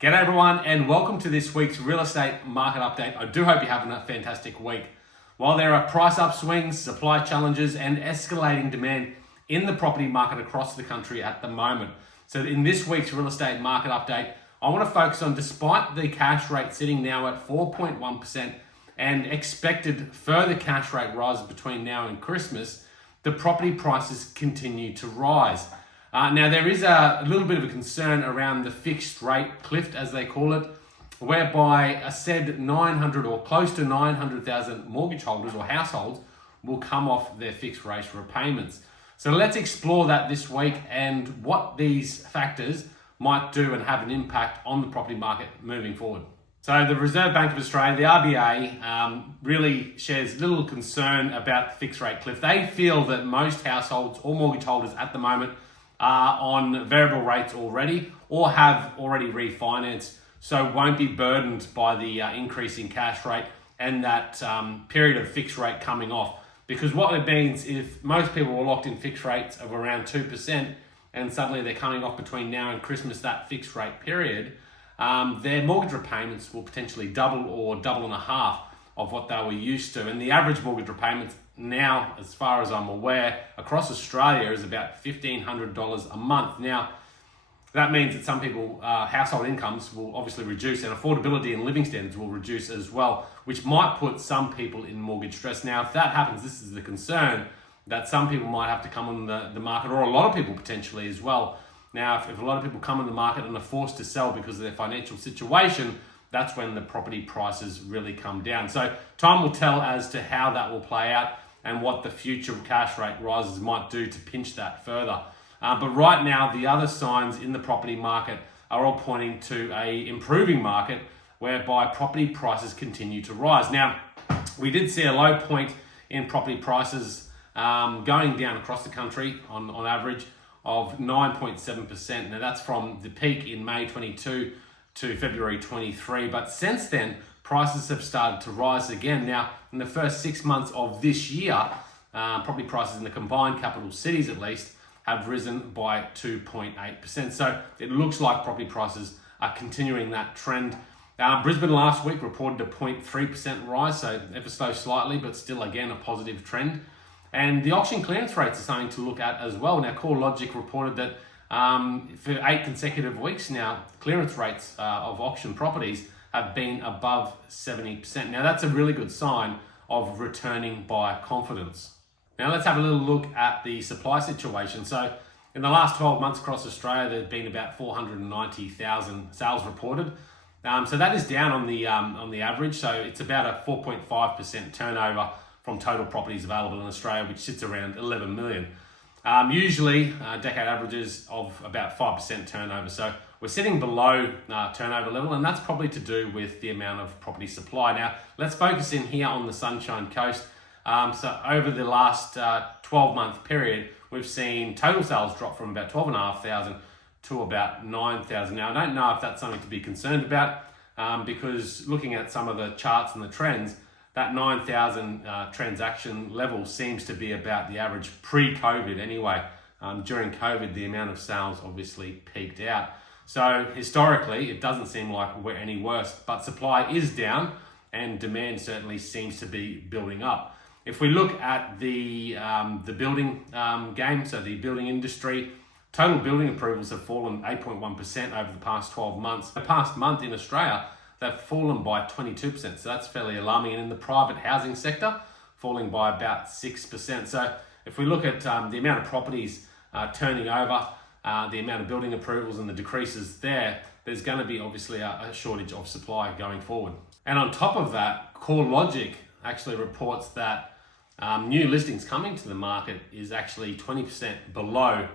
G'day everyone and welcome to this week's real estate market update. I do hope you're having a fantastic week. While there are price upswings, supply challenges and escalating demand in the property market across the country at the moment. So in this week's real estate market update, I want to focus on, despite the cash rate sitting now at 4.1% and expected further cash rate rises between now and Christmas, the property prices continue to rise. Now there is a little bit of a concern around the fixed rate cliff, as they call it, whereby a said 900 or close to 900,000 mortgage holders or households will come off their fixed rate repayments. So let's explore that this week and what these factors might do and have an impact on the property market moving forward. So the Reserve Bank of Australia, the RBA, really shares little concern about the fixed rate cliff. They feel that most households or mortgage holders at the moment are on variable rates already or have already refinanced, so won't be burdened by the increasing cash rate and that period of fixed rate coming off. Because what it means, if most people were locked in fixed rates of around 2% and suddenly they're coming off between now and Christmas, that fixed rate period, their mortgage repayments will potentially double or double and a half of what they were used to. And the average mortgage repayments now, as far as I'm aware, across Australia is about $1,500 a month. Now, that means that some people, household incomes will obviously reduce and affordability and living standards will reduce as well, which might put some people in mortgage stress. Now, if that happens, this is the concern that some people might have to come on the market, or a lot of people potentially as well. Now, if a lot of people come on the market and are forced to sell because of their financial situation, that's when the property prices really come down. So time will tell as to how that will play out and what the future cash rate rises might do to pinch that further. But right now, the other signs in the property market are all pointing to a improving market whereby property prices continue to rise. Now, we did see a low point in property prices going down across the country on average of 9.7%. Now that's from the peak in May 22 to February 23. But since then, prices have started to rise again. Now, in the first 6 months of this year, property prices in the combined capital cities at least have risen by 2.8%. So it looks like property prices are continuing that trend. Brisbane last week reported a 0.3% rise, so ever so slightly, but still again a positive trend. And the auction clearance rates are something to look at as well. Now, CoreLogic reported that for 8 consecutive weeks now, clearance rates of auction properties have been above 70%. Now, that's a really good sign of returning buyer confidence. Now, let's have a little look at the supply situation. So, in the last 12 months across Australia, there's been about 490,000 sales reported. So that is down on the average. So it's about a 4.5% turnover from total properties available in Australia, which sits around 11 million. Usually, decade averages of about 5% turnover. So we're sitting below turnover level, and that's probably to do with the amount of property supply. Now, let's focus in here on the Sunshine Coast. So over the last 12-month period, we've seen total sales drop from about 12,500 to about 9,000. Now, I don't know if that's something to be concerned about because looking at some of the charts and the trends, that 9,000 transaction level seems to be about the average pre-COVID anyway. During COVID, the amount of sales obviously peaked out. So historically, it doesn't seem like we're any worse, but supply is down and demand certainly seems to be building up. If we look at the building game, so the building industry, total building approvals have fallen 8.1% over the past 12 months. The past month in Australia, they've fallen by 22%, so that's fairly alarming. And in the private housing sector, falling by about 6%. So if we look at the amount of properties turning over, the amount of building approvals and the decreases there's going to be obviously a shortage of supply going forward. And on top of that, CoreLogic actually reports that new listings coming to the market is actually 20% below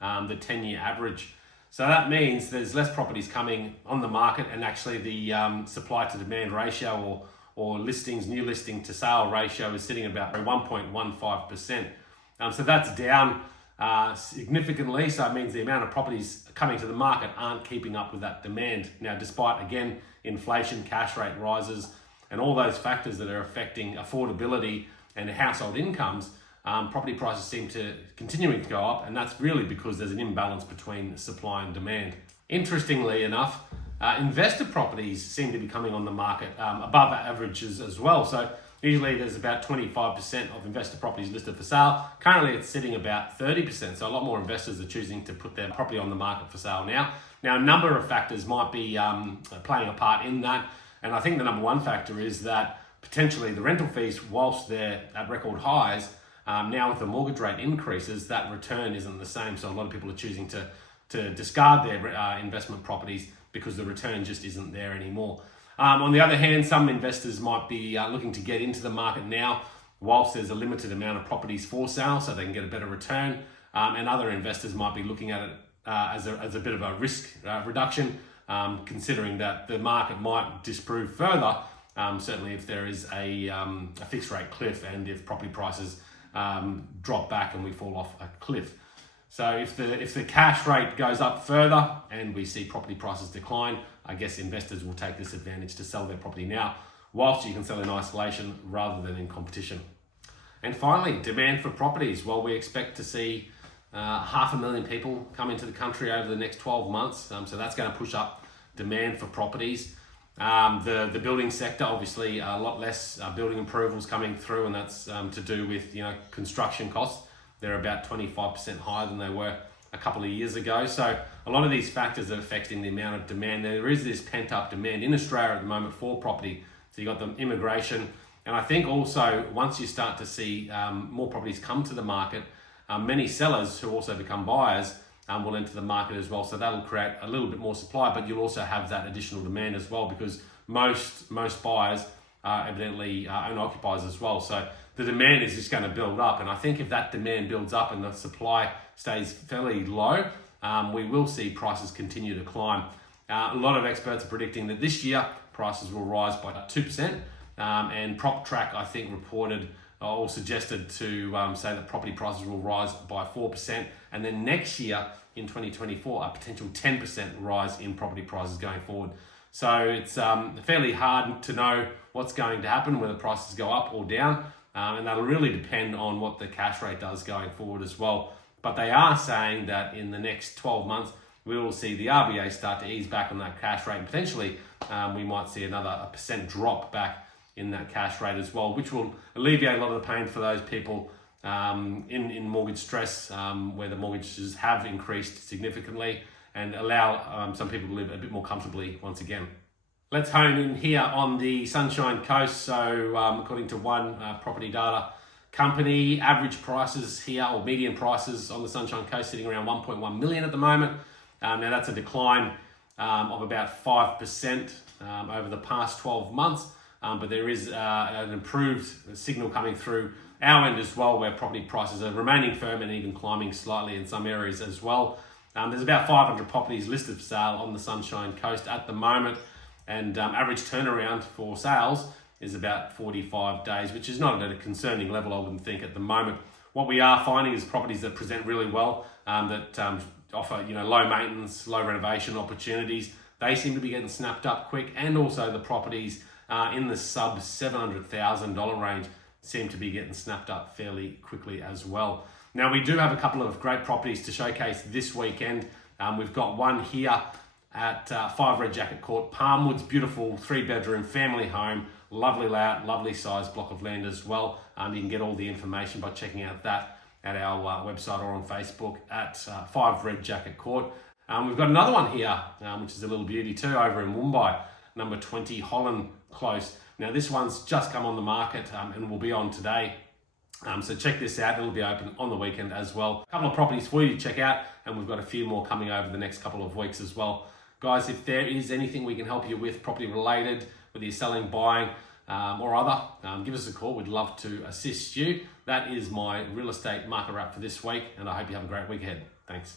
the 10-year average. So that means there's less properties coming on the market, and actually the supply to demand ratio or new listing to sale ratio is sitting about 1.15%. So that's down significantly. So it means the amount of properties coming to the market aren't keeping up with that demand. Now, despite, again, inflation, cash rate rises, and all those factors that are affecting affordability and household incomes, property prices seem to continuing to go up, and that's really because there's an imbalance between supply and demand. Interestingly enough, investor properties seem to be coming on the market above averages as well. So usually there's about 25% of investor properties listed for sale. Currently it's sitting about 30%. So a lot more investors are choosing to put their property on the market for sale now. Now, a number of factors might be playing a part in that. And I think the number one factor is that potentially the rental fees, whilst they're at record highs, now with the mortgage rate increases, that return isn't the same. So a lot of people are choosing to discard their investment properties because the return just isn't there anymore. On the other hand, some investors might be looking to get into the market now whilst there's a limited amount of properties for sale so they can get a better return. And other investors might be looking at it as a bit of a risk reduction, considering that the market might disprove further, certainly if there is a fixed rate cliff and if property prices drop back and we fall off a cliff. So if the cash rate goes up further and we see property prices decline, I guess investors will take this advantage to sell their property now, whilst you can sell in isolation rather than in competition. And finally, demand for properties. Well, we expect to see 500,000 people come into the country over the next 12 months. So that's going to push up demand for properties. The building sector, obviously a lot less building approvals coming through, and that's to do with construction costs. They're about 25% higher than they were a couple of years ago. So a lot of these factors are affecting the amount of demand. There is this pent up demand in Australia at the moment for property. So you've got the immigration. And I think also once you start to see more properties come to the market, many sellers who also become buyers will enter the market as well. So that'll create a little bit more supply, but you'll also have that additional demand as well, because most buyers are evidently owner occupiers as well. So the demand is just going to build up. And I think if that demand builds up and the supply stays fairly low, we will see prices continue to climb. A lot of experts are predicting that this year prices will rise by 2%. And PropTrack, I think, reported or suggested to say that property prices will rise by 4%. And then next year, in 2024, a potential 10% rise in property prices going forward. So it's fairly hard to know what's going to happen, whether prices go up or down. And that'll really depend on what the cash rate does going forward as well. But they are saying that in the next 12 months, we will see the RBA start to ease back on that cash rate. And potentially, we might see another 1% drop back in that cash rate as well, which will alleviate a lot of the pain for those people in mortgage stress, where the mortgages have increased significantly, and allow some people to live a bit more comfortably once again. Let's hone in here on the Sunshine Coast. So according to one property data company, average prices here, or median prices on the Sunshine Coast, sitting around 1.1 million at the moment. Now that's a decline of about 5% over the past 12 months. But there is an improved signal coming through our end as well, where property prices are remaining firm and even climbing slightly in some areas as well. There's about 500 properties listed for sale on the Sunshine Coast at the moment, and average turnaround for sales is about 45 days, which is not at a concerning level, I wouldn't think, at the moment. What we are finding is properties that present really well, that offer low maintenance, low renovation opportunities. They seem to be getting snapped up quick, and also the properties in the sub $700,000 range seem to be getting snapped up fairly quickly as well. Now, we do have a couple of great properties to showcase this weekend. We've got one here at 5 Red Jacket Court, Palmwoods, beautiful 3-bedroom family home, lovely layout, lovely size block of land as well. You can get all the information by checking out that at our website or on Facebook at 5 Red Jacket Court. We've got another one here, which is a little beauty too, over in Mumbai, number 20 Holland Close. Now this one's just come on the market and will be on today. So check this out, it'll be open on the weekend as well. A couple of properties for you to check out, and we've got a few more coming over the next couple of weeks as well. Guys, if there is anything we can help you with property related, whether you're selling, buying, or other, give us a call. We'd love to assist you. That is my real estate market wrap for this week, and I hope you have a great week ahead. Thanks.